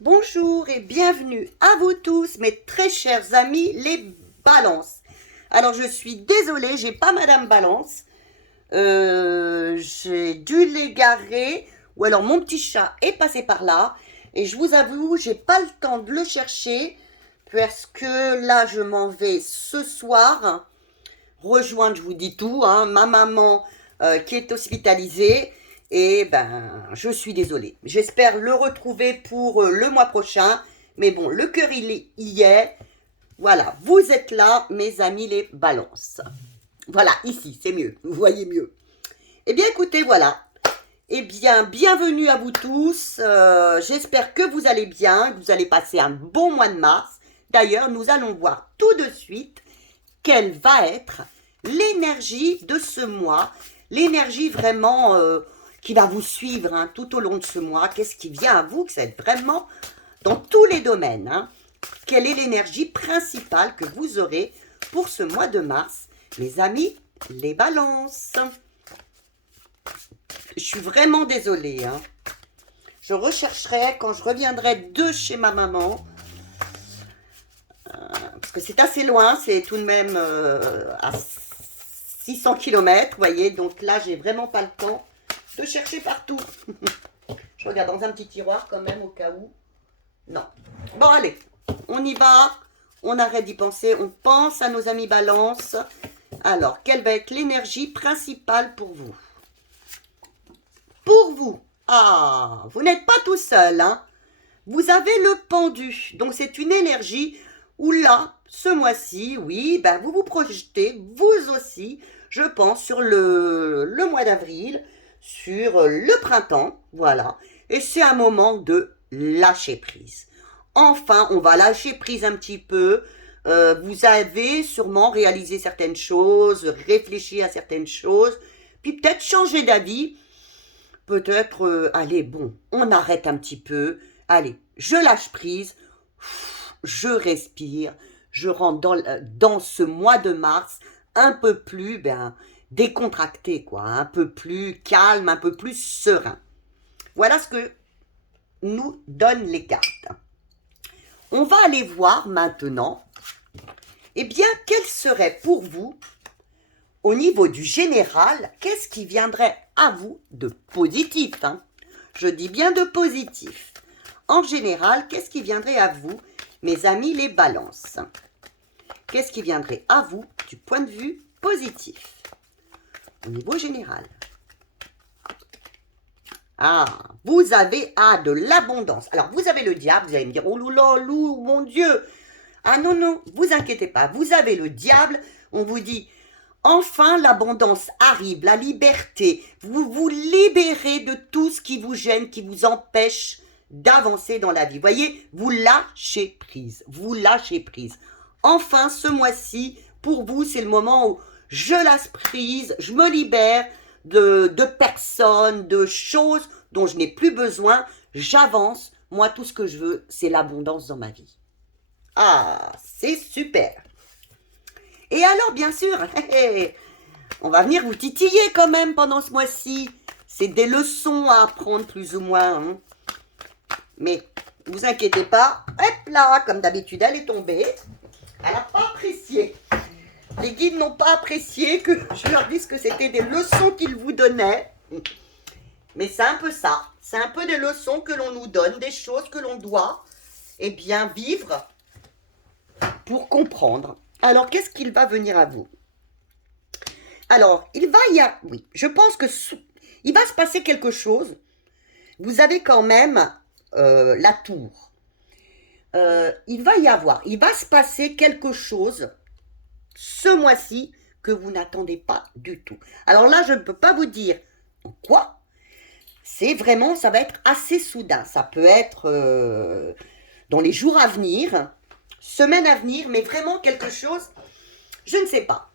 Bonjour et bienvenue à vous tous, mes très chers amis, les balances. Alors, je suis désolée, j'ai pas Madame Balance. J'ai dû l'égarer, ou alors mon petit chat est passé par là. Et je vous avoue, j'ai pas le temps de le chercher, parce que là, je m'en vais ce soir rejoindre, je vous dis tout, hein, ma maman qui est hospitalisée. Et ben, je suis désolée. J'espère le retrouver pour le mois prochain. Mais bon, le cœur, il y est. Voilà, vous êtes là, mes amis les balances. Voilà, ici, c'est mieux. Vous voyez mieux. Eh bien, écoutez, voilà. Eh bien, bienvenue à vous tous. J'espère que vous allez bien, que vous allez passer un bon mois de mars. D'ailleurs, nous allons voir tout de suite quelle va être l'énergie de ce mois. L'énergie vraiment qui va vous suivre tout au long de ce mois. Qu'est-ce qui vient à vous, que ça va être vraiment dans tous les domaines. Quelle est l'énergie principale que vous aurez pour ce mois de mars, mes amis, les balances. Je suis vraiment désolée. Je rechercherai quand je reviendrai de chez ma maman. Parce que c'est assez loin, c'est tout de même à 600 km, vous voyez. Donc là, j'ai vraiment pas le temps de chercher partout. Je regarde dans un petit tiroir quand même au cas où. Non. Bon, allez, on y va. On arrête d'y penser. On pense à nos amis balance. Alors, quelle va être l'énergie principale pour vous? Pour vous. Ah, vous n'êtes pas tout seul, Vous avez le pendu. Donc, c'est une énergie où là, ce mois-ci, oui, ben, vous vous projetez, vous aussi, je pense, sur le mois d'avril, sur le printemps, voilà. Et c'est un moment de lâcher prise. Enfin, on va lâcher prise un petit peu. Vous avez sûrement réalisé certaines choses, réfléchi à certaines choses, puis peut-être changé d'avis. Peut-être, allez, bon, on arrête un petit peu. Allez, je lâche prise, je respire, je rentre dans ce mois de mars un peu plus décontracté, quoi, un peu plus calme, un peu plus serein. Voilà ce que nous donnent les cartes. On va aller voir maintenant, eh bien, quel serait pour vous, au niveau du général, qu'est-ce qui viendrait à vous de positif, Je dis bien de positif. En général, qu'est-ce qui viendrait à vous, mes amis les balances? Qu'est-ce qui viendrait à vous du point de vue positif, au niveau général? Ah, vous avez de l'abondance. Alors, vous avez le diable, vous allez me dire, oh là là, mon Dieu. Ah non, non, vous inquiétez pas, vous avez le diable, on vous dit, enfin l'abondance arrive, la liberté, vous vous libérez de tout ce qui vous gêne, qui vous empêche d'avancer dans la vie. Vous voyez, vous lâchez prise, vous lâchez prise. Enfin, ce mois-ci, pour vous, c'est le moment où je lâche prise, je me libère de personnes, de choses dont je n'ai plus besoin, j'avance. Moi, tout ce que je veux, c'est l'abondance dans ma vie. Ah, c'est super. Et alors, bien sûr, on va venir vous titiller quand même pendant ce mois-ci. C'est des leçons à apprendre plus ou moins. Mais vous inquiétez pas, hop là, comme d'habitude, elle est tombée. Elle n'a pas apprécié. Les guides n'ont pas apprécié que je leur dise que c'était des leçons qu'ils vous donnaient. Mais c'est un peu ça. C'est un peu des leçons que l'on nous donne, des choses que l'on doit bien vivre pour comprendre. Alors, qu'est-ce qu'il va venir à vous? Alors, oui, je pense que il va se passer quelque chose. Vous avez quand même la tour. Il va se passer quelque chose ce mois-ci que vous n'attendez pas du tout. Alors là, je ne peux pas vous dire quoi. C'est vraiment, ça va être assez soudain. Ça peut être dans les jours à venir, semaines à venir, mais vraiment quelque chose, je ne sais pas.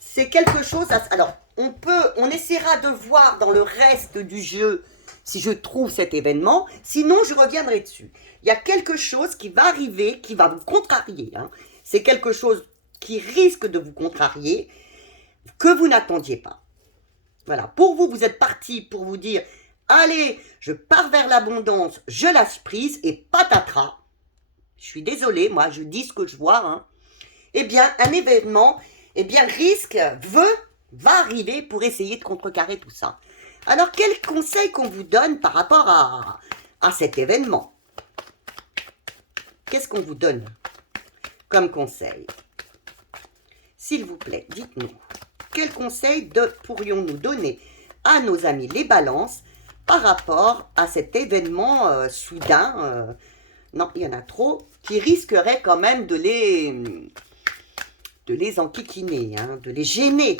C'est quelque chose, alors on essaiera de voir dans le reste du jeu si je trouve cet événement, sinon je reviendrai dessus. Il y a quelque chose qui va arriver, qui va vous contrarier. C'est quelque chose qui risque de vous contrarier, que vous n'attendiez pas. Voilà, pour vous, vous êtes parti pour vous dire, allez, je pars vers l'abondance, je lâche prise et patatras. Je suis désolée, moi, je dis ce que je vois. Hein. Eh bien, un événement, eh bien, va arriver pour essayer de contrecarrer tout ça. Alors, quel conseil qu'on vous donne par rapport à cet événement? Qu'est-ce qu'on vous donne comme conseil? S'il vous plaît, dites-nous, quel conseil pourrions-nous donner à nos amis les balances par rapport à cet événement soudain non, il y en a trop, qui risquerait quand même de les enquiquiner, hein, de les gêner,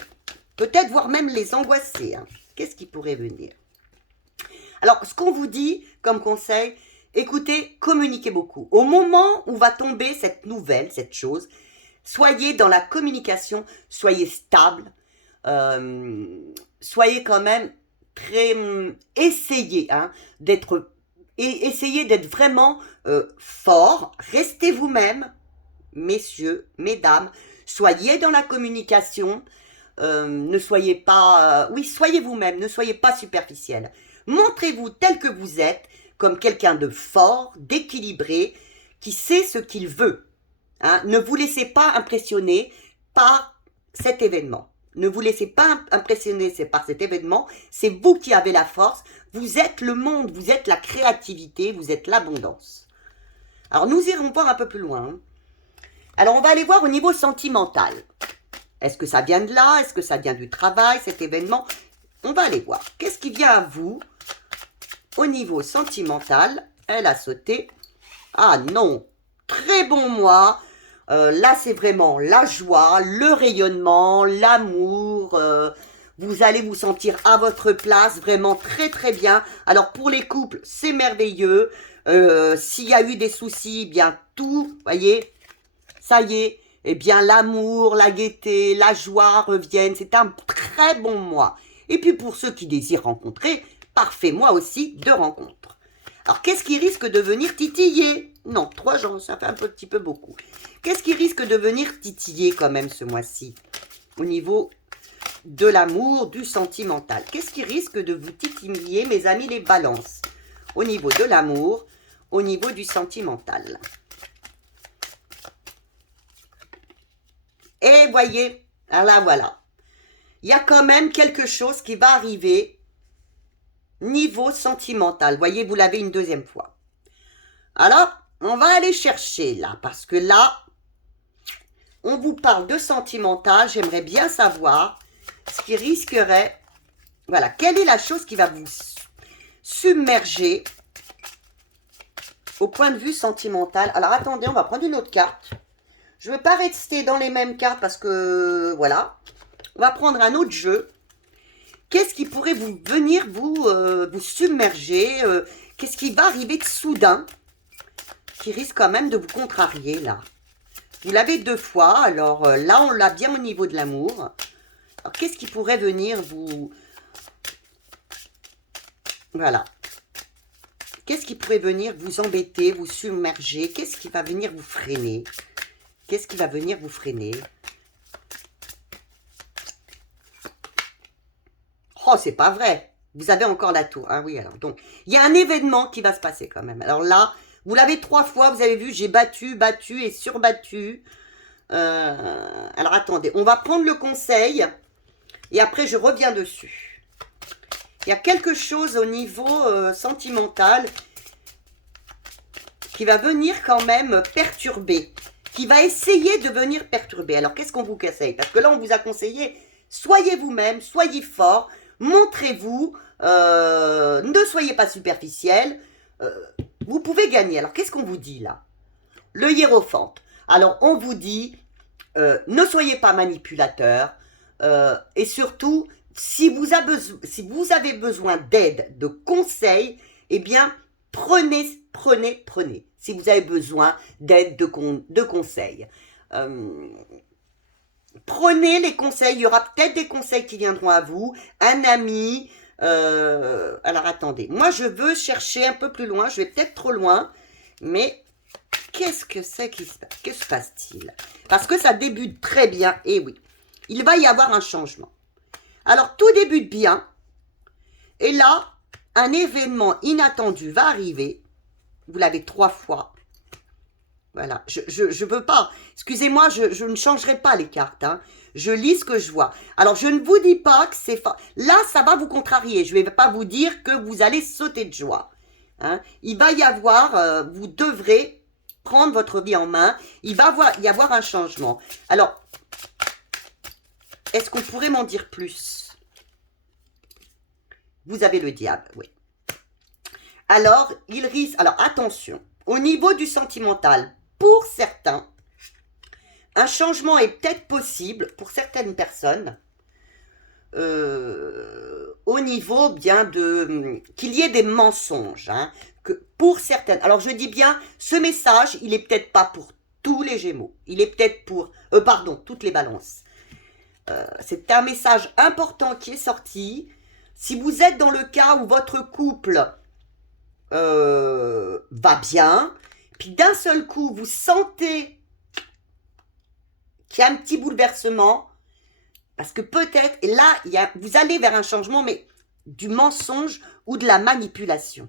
peut-être voire même les angoisser. Hein. Qu'est-ce qui pourrait venir? Alors, ce qu'on vous dit comme conseil, écoutez, communiquez beaucoup. Au moment où va tomber cette nouvelle, cette chose, soyez dans la communication, soyez stable, soyez quand même très... essayez hein, essayez d'être vraiment fort, restez vous-même, messieurs, mesdames, soyez dans la communication, ne soyez pas... oui, soyez vous-même, ne soyez pas superficiel. Montrez-vous tel que vous êtes, comme quelqu'un de fort, d'équilibré, qui sait ce qu'il veut. Hein. Ne vous laissez pas impressionner par cet événement. Ne vous laissez pas impressionner par cet événement. C'est vous qui avez la force. Vous êtes le monde, vous êtes la créativité, vous êtes l'abondance. Alors, nous irons voir un peu plus loin. Alors, on va aller voir au niveau sentimental. Est-ce que ça vient de là? Est-ce que ça vient du travail, cet événement? On va aller voir. Qu'est-ce qui vient à vous au niveau sentimental? Elle a sauté. Ah non, très bon mois. Là, c'est vraiment la joie, le rayonnement, l'amour. Vous allez vous sentir à votre place, vraiment très très bien. Alors, pour les couples, c'est merveilleux. S'il y a eu des soucis, bien tout, voyez, ça y est, eh bien l'amour, la gaieté, la joie reviennent. C'est un très bon mois. Et puis pour ceux qui désirent rencontrer, parfait mois aussi de rencontres. Alors qu'est-ce qui risque de venir titiller? Non, 3 jours, ça fait un petit peu beaucoup. Qu'est-ce qui risque de venir titiller quand même ce mois-ci? Au niveau de l'amour, du sentimental. Qu'est-ce qui risque de vous titiller, mes amis les balances? Au niveau de l'amour, au niveau du sentimental. Et voyez, là voilà. Il y a quand même quelque chose qui va arriver niveau sentimental. Voyez, vous l'avez une deuxième fois. Alors, on va aller chercher là, parce que là, on vous parle de sentimental. J'aimerais bien savoir ce qui risquerait... Voilà, quelle est la chose qui va vous submerger au point de vue sentimental? Alors, attendez, on va prendre une autre carte. Je ne vais pas rester dans les mêmes cartes parce que, voilà. On va prendre un autre jeu. Qu'est-ce qui pourrait venir vous submerger? Qu'est-ce qui va arriver de soudain qui risque quand même de vous contrarier, là? Vous l'avez 2 fois. Alors là, on l'a bien au niveau de l'amour. Alors, qu'est-ce qui pourrait venir vous... Voilà. Qu'est-ce qui pourrait venir vous embêter, vous submerger? Qu'est-ce qui va venir vous freiner? Qu'est-ce qui va venir vous freiner? Oh, c'est pas vrai. Vous avez encore la tour. Ah oui, alors, donc, il y a un événement qui va se passer quand même. Alors là, vous l'avez 3 fois, vous avez vu, j'ai battu, battu et surbattu. Alors, attendez, on va prendre le conseil et après, je reviens dessus. Il y a quelque chose au niveau sentimental qui va venir quand même perturber, qui va essayer de venir perturber. Alors, qu'est-ce qu'on vous conseille? Parce que là, on vous a conseillé, soyez vous-même, soyez fort, montrez-vous, ne soyez pas superficiel, vous pouvez gagner. Alors, qu'est-ce qu'on vous dit là? Le hiérophante. Alors, on vous dit, ne soyez pas manipulateur, et surtout, si vous avez besoin d'aide, de conseils, eh bien, prenez. Si vous avez besoin d'aide, de conseils. Prenez les conseils, il y aura peut-être des conseils qui viendront à vous, un ami. Alors attendez, moi je veux chercher un peu plus loin, je vais peut-être trop loin, mais qu'est-ce que c'est qui se passe? Que se passe-t-il? Parce que ça débute très bien, et oui, il va y avoir un changement. Alors tout débute bien, et là, un événement inattendu va arriver. Vous l'avez 3 fois. Voilà, je veux pas. Excusez-moi, je ne changerai pas les cartes. Hein. Je lis ce que je vois. Alors, je ne vous dis pas que c'est... Là, ça va vous contrarier. Je ne vais pas vous dire que vous allez sauter de joie. Hein. Il va y avoir... vous devrez prendre votre vie en main. Il va y avoir un changement. Alors, est-ce qu'on pourrait m'en dire plus? Vous avez le diable, oui. Alors, il risque... Alors, attention. Au niveau du sentimental, pour certains, un changement est peut-être possible pour certaines personnes au niveau bien de... qu'il y ait des mensonges. Hein, que pour certaines... Alors, je dis bien, ce message, il est peut-être pas pour tous les Gémeaux. Il est peut-être pour... pardon, toutes les balances. C'est un message important qui est sorti. Si vous êtes dans le cas où votre couple va bien, puis d'un seul coup, vous sentez qu'il y a un petit bouleversement, parce que peut-être, et là, vous allez vers un changement, mais du mensonge ou de la manipulation.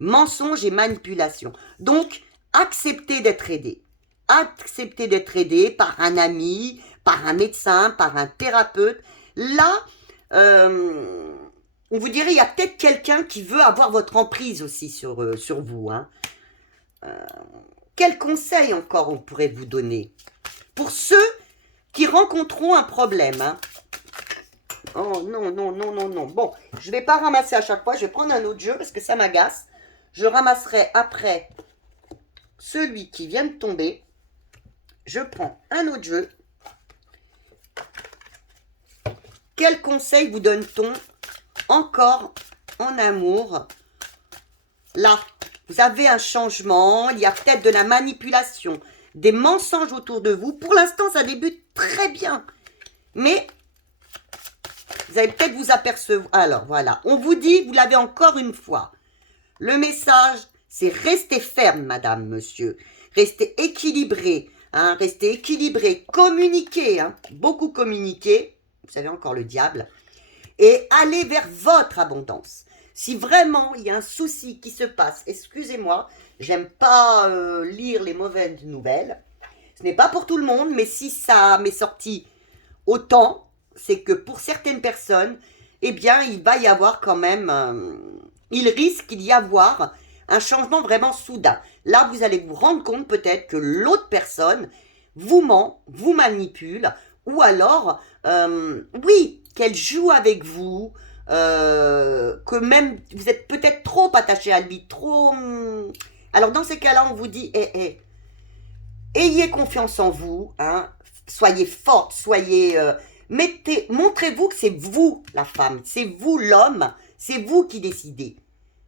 Mensonge et manipulation. Donc, acceptez d'être aidé. Acceptez d'être aidé par un ami, par un médecin, par un thérapeute. Là, on vous dirait, il y a peut-être quelqu'un qui veut avoir votre emprise aussi sur vous. Hein. Quel conseil encore on pourrait vous donner pour ceux qui rencontreront un problème? Hein. Oh non, non, non, non, non. Bon, je ne vais pas ramasser à chaque fois. Je vais prendre un autre jeu parce que ça m'agace. Je ramasserai après celui qui vient de tomber. Je prends un autre jeu. Quel conseil vous donne-t-on encore en amour? Là, vous avez un changement. Il y a peut-être de la manipulation, des mensonges autour de vous. Pour l'instant, ça débute très bien. Mais vous allez peut-être vous apercevoir. Alors, voilà. On vous dit, vous l'avez encore une fois. Le message, c'est rester ferme, madame, monsieur. Restez équilibré. Hein, restez équilibré. Communiquez. Hein, beaucoup communiquer. Vous savez, encore le diable. Et allez vers votre abondance. Si vraiment il y a un souci qui se passe, excusez-moi, j'aime pas lire les mauvaises nouvelles. Ce n'est pas pour tout le monde, mais si ça m'est sorti autant, c'est que pour certaines personnes, eh bien, il va y avoir quand même... il risque d'y avoir un changement vraiment soudain. Là, vous allez vous rendre compte peut-être que l'autre personne vous ment, vous manipule, ou alors, oui, qu'elle joue avec vous, que même vous êtes peut-être trop attaché à lui, trop... Alors, dans ces cas-là, on vous dit, ayez confiance en vous, hein, soyez forte, soyez... montrez-vous que c'est vous, la femme, c'est vous, l'homme, c'est vous qui décidez.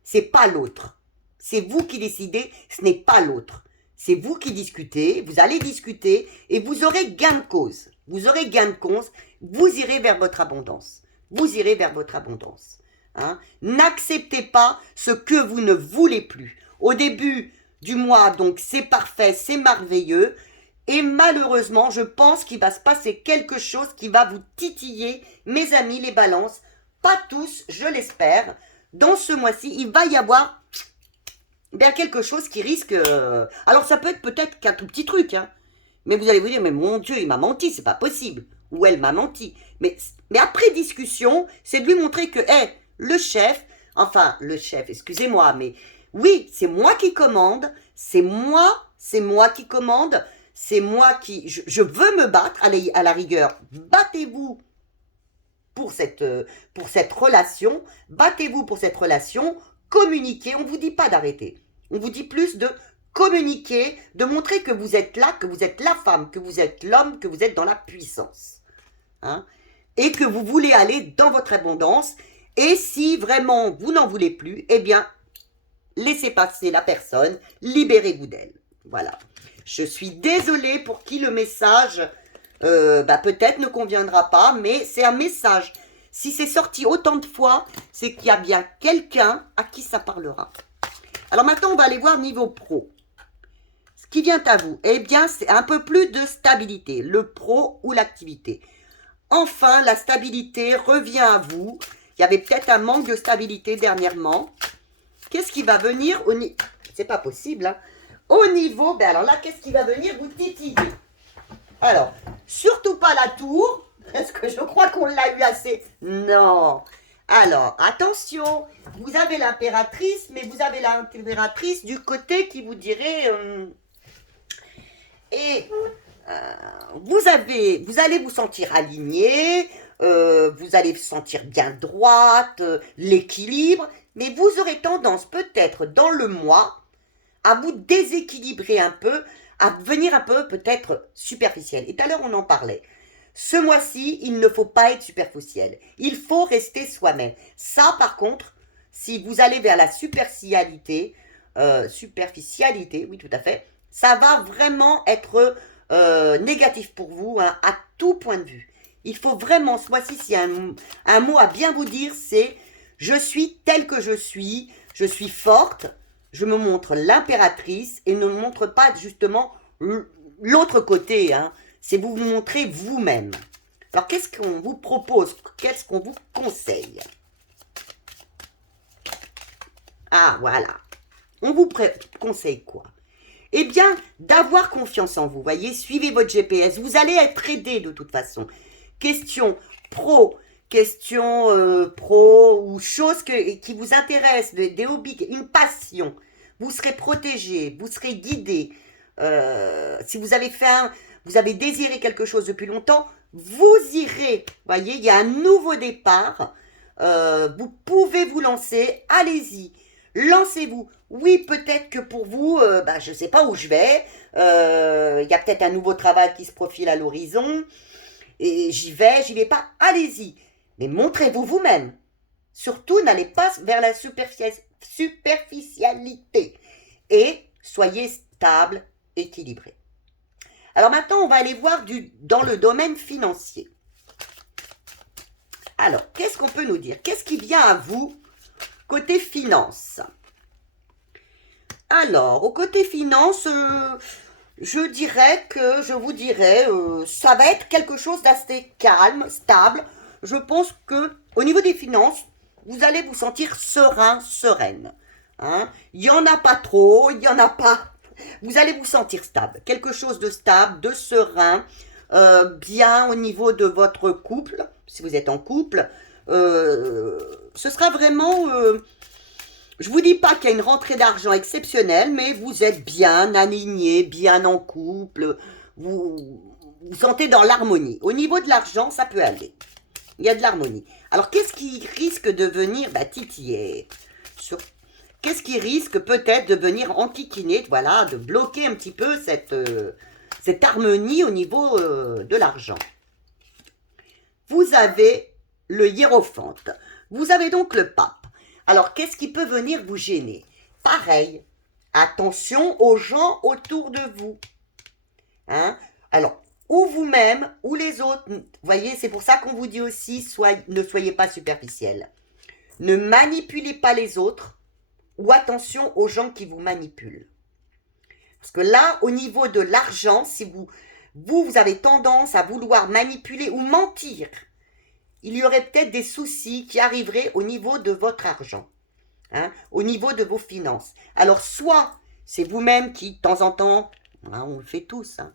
C'est pas l'autre. C'est vous qui décidez, ce n'est pas l'autre. C'est vous qui discutez, vous allez discuter et vous aurez gain de cause. Vous aurez gain de cause, vous irez vers votre abondance. Vous irez vers votre abondance. Hein? N'acceptez pas ce que vous ne voulez plus. Au début du mois, donc c'est parfait, c'est merveilleux. Et malheureusement, je pense qu'il va se passer quelque chose qui va vous titiller, mes amis, les balances. Pas tous, je l'espère. Dans ce mois-ci, il va y avoir bien quelque chose qui risque... Alors, ça peut être peut-être qu'un tout petit truc, hein. Mais vous allez vous dire, mais mon Dieu, il m'a menti, c'est pas possible. Ou elle m'a menti. Mais après discussion, c'est de lui montrer que, le chef, excusez-moi, mais oui, c'est moi qui commande, c'est moi qui commande, c'est moi qui... Je veux me battre, allez, à la rigueur, battez-vous pour cette relation, battez-vous pour cette relation, communiquez, on ne vous dit pas d'arrêter, on vous dit plus de communiquer, de montrer que vous êtes là, que vous êtes la femme, que vous êtes l'homme, que vous êtes dans la puissance, hein, et que vous voulez aller dans votre abondance, et si vraiment vous n'en voulez plus, eh bien, laissez passer la personne, libérez-vous d'elle, voilà. Je suis désolée pour qui le message... peut-être ne conviendra pas, mais c'est un message. Si c'est sorti autant de fois, c'est qu'il y a bien quelqu'un à qui ça parlera. Alors maintenant, on va aller voir niveau pro. Ce qui vient à vous, eh bien, c'est un peu plus de stabilité, le pro ou l'activité. Enfin, la stabilité revient à vous. Il y avait peut-être un manque de stabilité dernièrement. Qu'est-ce qui va venir au niveau... C'est pas possible, hein. Au niveau... Ben alors là, qu'est-ce qui va venir vous titiller? Alors, surtout pas la tour. Est-ce que je crois qu'on l'a eu assez? Non. Alors, attention. Vous avez l'impératrice, mais vous avez l'impératrice du côté qui vous dirait... vous allez vous sentir aligné, vous allez vous sentir bien droite, l'équilibre, mais vous aurez tendance peut-être dans le mois à vous déséquilibrer un peu, à devenir un peu peut-être superficiel. Et tout à l'heure on en parlait. Ce mois-ci, il ne faut pas être superficiel. Il faut rester soi-même. Ça par contre, si vous allez vers la superficialité, oui tout à fait, ça va vraiment être négatif pour vous, hein, à tout point de vue. Il faut vraiment, ce mois-ci, s'il y a un mot à bien vous dire, c'est « Je suis telle que je suis forte, je me montre l'impératrice et ne me montre pas justement l'autre côté, hein. C'est vous vous montrer vous-même. » Alors, qu'est-ce qu'on vous propose? Qu'est-ce qu'on vous conseille? Ah, voilà. On vous conseille quoi? Eh bien, d'avoir confiance en vous, voyez, suivez votre GPS, vous allez être aidé de toute façon. Question pro ou choses qui vous intéressent, des hobbies, une passion, vous serez protégé, vous serez guidé. Si vous avez désiré quelque chose depuis longtemps, vous irez, voyez, il y a un nouveau départ, vous pouvez vous lancer, allez-y. Lancez-vous. Oui, peut-être que pour vous, je ne sais pas où je vais. Il y a peut-être un nouveau travail qui se profile à l'horizon. Et j'y vais pas. Allez-y. Mais montrez-vous vous-même. Surtout, n'allez pas vers la superficialité. Et soyez stable, équilibré. Alors maintenant, on va aller voir dans le domaine financier. Alors, qu'est-ce qu'on peut nous dire? Qu'est-ce qui vient à vous côté finance? Alors, au côté finance, je vous dirais, ça va être quelque chose d'assez calme, stable. Je pense que au niveau des finances, vous allez vous sentir serein, sereine. Hein? Il n'y en a pas trop, il n'y en a pas. Vous allez vous sentir stable. Quelque chose de stable, de serein, bien au niveau de votre couple, si vous êtes en couple. Ce sera vraiment... je ne vous dis pas qu'il y a une rentrée d'argent exceptionnelle, mais vous êtes bien aligné, bien en couple, vous vous sentez dans l'harmonie. Au niveau de l'argent, ça peut aller. Il y a de l'harmonie. Alors, qu'est-ce qui risque de venir titiller? Qu'est-ce qui risque peut-être de venir enquiquiner, voilà, de bloquer un petit peu cette harmonie au niveau de l'argent? Vous avez le hiérophante. Vous avez donc le pape. Alors, qu'est-ce qui peut venir vous gêner? Pareil, attention aux gens autour de vous. Hein? Alors, ou vous-même, ou les autres. Vous voyez, c'est pour ça qu'on vous dit aussi, ne soyez pas superficiel. Ne manipulez pas les autres, ou attention aux gens qui vous manipulent. Parce que là, au niveau de l'argent, si vous avez tendance à vouloir manipuler ou mentir, il y aurait peut-être des soucis qui arriveraient au niveau de votre argent, hein, au niveau de vos finances. Alors, soit c'est vous-même qui, de temps en temps, hein, on le fait tous, hein,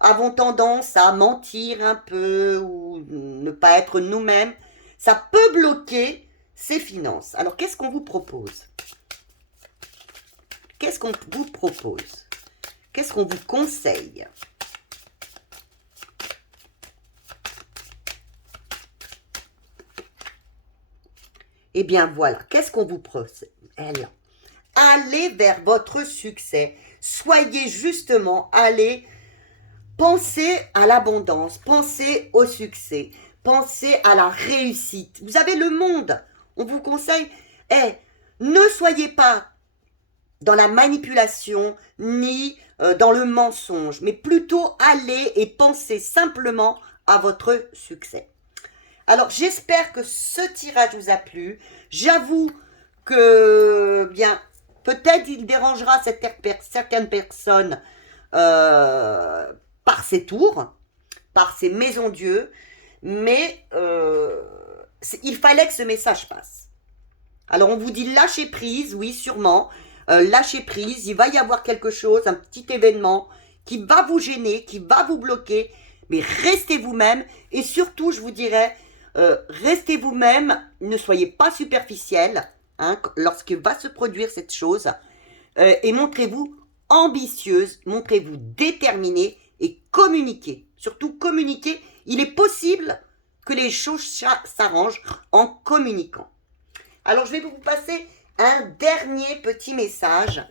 avons tendance à mentir un peu ou ne pas être nous-mêmes. Ça peut bloquer ces finances. Alors, qu'est-ce qu'on vous propose? Qu'est-ce qu'on vous propose? Qu'est-ce qu'on vous conseille? Eh bien voilà, qu'est-ce qu'on vous propose? Allez vers votre succès. Soyez justement, pensez à l'abondance, pensez au succès, pensez à la réussite. Vous avez le monde. On vous conseille, ne soyez pas dans la manipulation ni dans le mensonge, mais plutôt allez et pensez simplement à votre succès. Alors, j'espère que ce tirage vous a plu. J'avoue que, bien, peut-être il dérangera certaines personnes par ces tours, par ces maisons Dieu, mais il fallait que ce message passe. Alors on vous dit lâcher prise, oui sûrement, lâcher prise, il va y avoir quelque chose, un petit événement qui va vous gêner, qui va vous bloquer, mais restez vous-même et surtout je vous dirais, restez vous-même, ne soyez pas superficiel hein, lorsque va se produire cette chose et montrez-vous ambitieuse, montrez-vous déterminée et communiquez. Surtout communiquez, il est possible que les choses s'arrangent en communiquant. Alors je vais vous passer un dernier petit message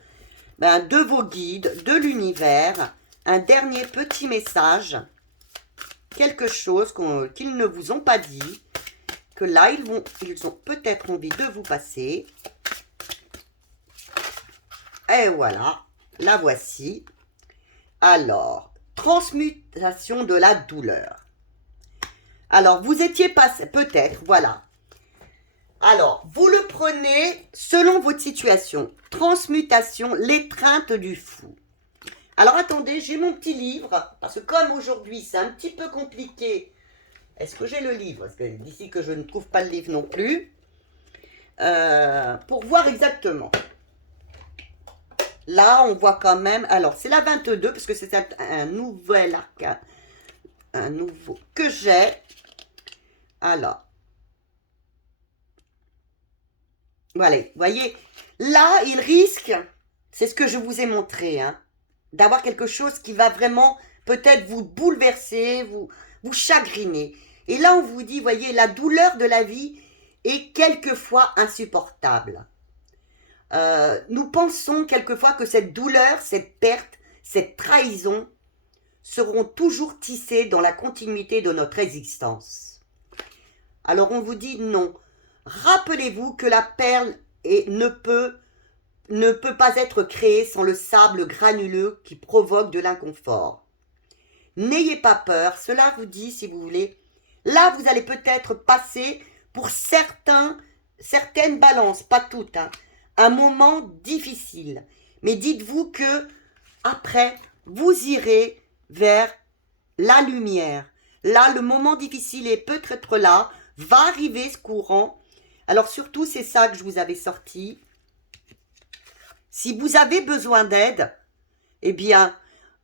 de vos guides, de l'univers, un dernier petit message, quelque chose qu'ils ne vous ont pas dit, que là ils ont peut-être envie de vous passer. Et voilà, la voici. Alors, transmutation de la douleur. Alors, vous étiez passé, peut-être, voilà. Alors, vous le prenez selon votre situation. Transmutation, l'étreinte du fou. Alors, attendez, j'ai mon petit livre, parce que comme aujourd'hui, c'est un petit peu compliqué. Est-ce que j'ai le livre? Parce que d'ici que je ne trouve pas le livre non plus. Pour voir exactement. Là, on voit quand même... Alors, c'est la 22, parce que c'est un nouvel arcane. Un nouveau que j'ai. Alors. Voilà, vous voyez. Là, il risque, c'est ce que je vous ai montré, hein, d'avoir quelque chose qui va vraiment peut-être vous bouleverser, vous chagriner. Et là, on vous dit, voyez, la douleur de la vie est quelquefois insupportable. Nous pensons quelquefois que cette douleur, cette perte, cette trahison seront toujours tissées dans la continuité de notre existence. Alors on vous dit non. Rappelez-vous que la perle ne peut pas être créée sans le sable granuleux qui provoque de l'inconfort. N'ayez pas peur, cela vous dit, si vous voulez, là vous allez peut-être passer pour certaines balances, pas toutes, hein, un moment difficile. Mais dites-vous que après, vous irez vers la lumière. Là, le moment difficile est peut-être là, va arriver ce courant. Alors surtout, c'est ça que je vous avais sorti. Si vous avez besoin d'aide, eh bien,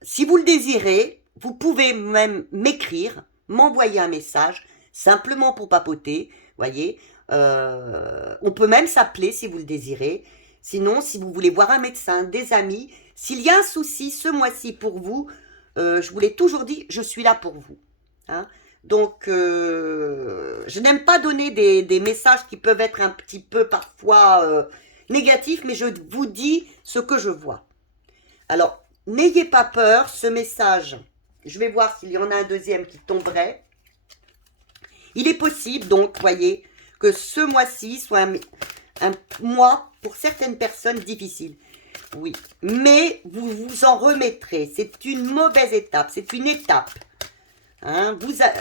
si vous le désirez, vous pouvez même m'écrire, m'envoyer un message, simplement pour papoter, voyez. On peut même s'appeler si vous le désirez. Sinon, si vous voulez voir un médecin, des amis, s'il y a un souci ce mois-ci pour vous, je vous l'ai toujours dit, je suis là pour vous. Hein. Donc, je n'aime pas donner des messages qui peuvent être un petit peu parfois négatifs, mais je vous dis ce que je vois. Alors, n'ayez pas peur, ce message, je vais voir s'il y en a un deuxième qui tomberait. Il est possible, donc, voyez, que ce mois-ci soit un mois pour certaines personnes difficile. Oui, mais vous vous en remettrez. C'est une mauvaise étape, c'est une étape. Hein,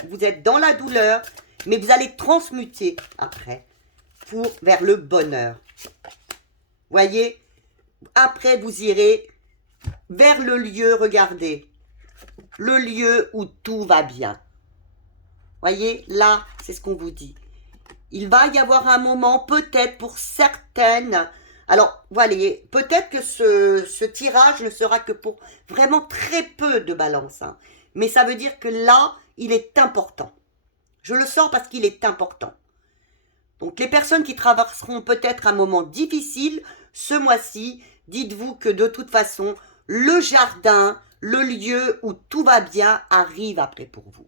vous êtes dans la douleur, mais vous allez transmuter après vers le bonheur. Voyez, après vous irez vers le lieu, regardez, le lieu où tout va bien. Voyez, là, c'est ce qu'on vous dit. Il va y avoir un moment, peut-être pour certaines... Alors, voyez, peut-être que ce tirage ne sera que pour vraiment très peu de balance. Hein. Mais ça veut dire que là, il est important. Je le sors parce qu'il est important. Donc, les personnes qui traverseront peut-être un moment difficile, ce mois-ci, dites-vous que de toute façon, le jardin, le lieu où tout va bien arrive après pour vous.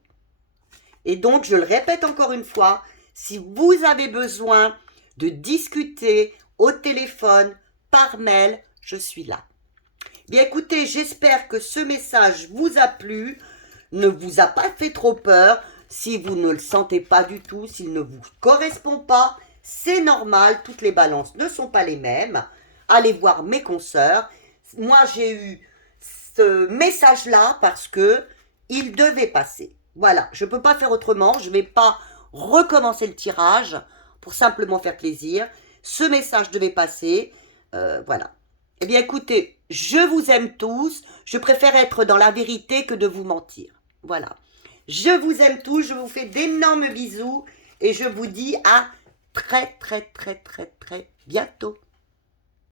Et donc, je le répète encore une fois, si vous avez besoin de discuter au téléphone, par mail, je suis là. Bien écoutez, j'espère que ce message vous a plu, ne vous a pas fait trop peur. Si vous ne le sentez pas du tout, s'il ne vous correspond pas, c'est normal, toutes les balances ne sont pas les mêmes. Allez voir mes consoeurs. Moi, j'ai eu ce message-là parce que il devait passer. Voilà, je ne peux pas faire autrement, je ne vais pas recommencer le tirage pour simplement faire plaisir. Ce message devait passer, voilà. Eh bien écoutez, je vous aime tous, je préfère être dans la vérité que de vous mentir. Voilà, je vous aime tous, je vous fais d'énormes bisous et je vous dis à très très très très très bientôt.